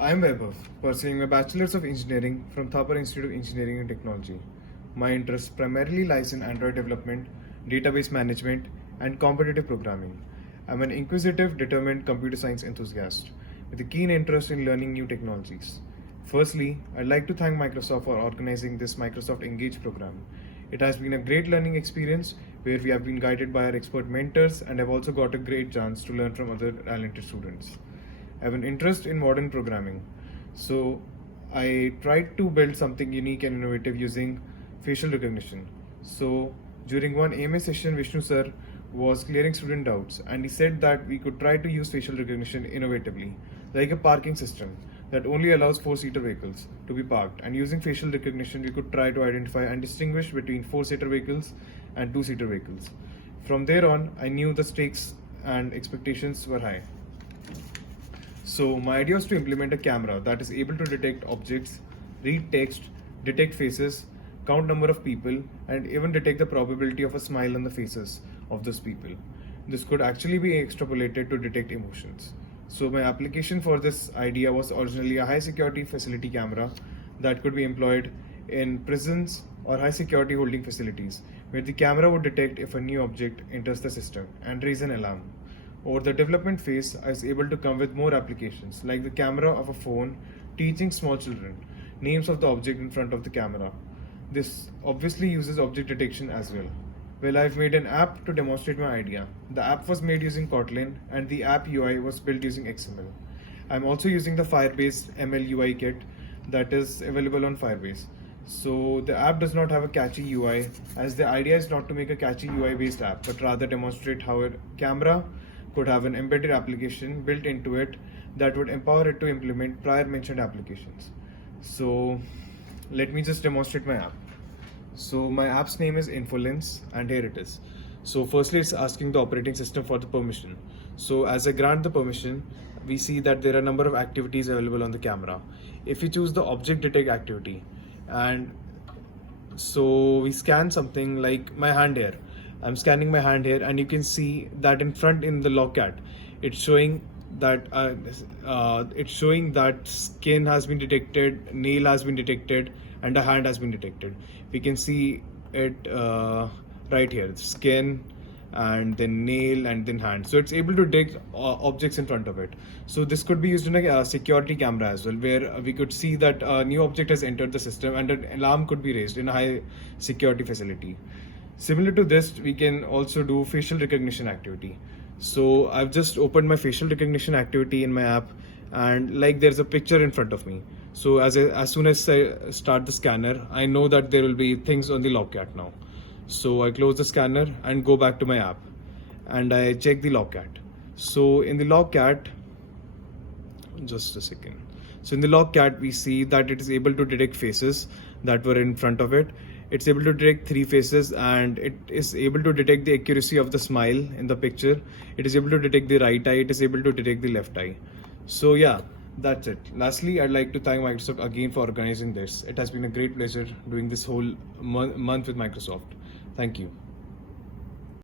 I'm Vaibhav, pursuing my Bachelor's of Engineering from Thapar Institute of Engineering and Technology. My interest primarily lies in Android development, database management, and competitive programming. I'm an inquisitive, determined computer science enthusiast with a keen interest in learning new technologies. Firstly, I'd like to thank Microsoft for organizing this Microsoft Engage program. It has been a great learning experience where we have been guided by our expert mentors and have also got a great chance to learn from other talented students. I have an interest in modern programming. So I tried to build something unique and innovative using facial recognition. So during one AMA session, Vishnu sir was clearing student doubts and he said that we could try to use facial recognition innovatively, like a parking system that only allows four-seater vehicles to be parked. And using facial recognition, we could try to identify and distinguish between four-seater vehicles and two-seater vehicles. From there on, I knew the stakes and expectations were high. So my idea was to implement a camera that is able to detect objects, read text, detect faces, count number of people, and even detect the probability of a smile on the faces of those people. This could actually be extrapolated to detect emotions. So my application for this idea was originally a high security facility camera that could be employed in prisons or high security holding facilities, where the camera would detect if a new object enters the system and raise an alarm. Over the development phase, I was able to come with more applications, like the camera of a phone teaching small children names of the object in front of the camera. This obviously uses object detection as well. Well, I've made an app to demonstrate my idea. The app was made using Kotlin and the app UI was built using XML. I'm also using the Firebase ML UI kit that is available on Firebase. So the app does not have a catchy UI, as the idea is not to make a catchy UI based app, but rather demonstrate how a camera could have an embedded application built into it that would empower it to implement prior mentioned applications. So let me just demonstrate my app. So my app's name is Infolens and here it is. So firstly it's asking the operating system for the permission. So as I grant the permission, we see that there are a number of activities available on the camera. If you choose the object detect activity, and so we scan something like my hand here. I'm scanning my hand here and you can see that in front in the logcat, it's showing that skin has been detected, nail has been detected, and a hand has been detected. We can see it right here, skin and then nail and then hand. So it's able to detect objects in front of it. So this could be used in a security camera as well, where we could see that a new object has entered the system and an alarm could be raised in a high security facility. Similar to this, we can also do facial recognition activity. So I've just opened my facial recognition activity in my app and like there's a picture in front of me. So as soon as I start the scanner, I know that there will be things on the logcat now. So I close the scanner and go back to my app and I check the logcat. So in the logcat, just a second. So in the logcat, we see that it is able to detect faces that were in front of it. It's able to detect three faces and it is able to detect the accuracy of the smile in the picture. It is able to detect the right eye. It is able to detect the left eye. So yeah, that's it. Lastly, I'd like to thank Microsoft again for organizing this. It has been a great pleasure doing this whole month with Microsoft. Thank you.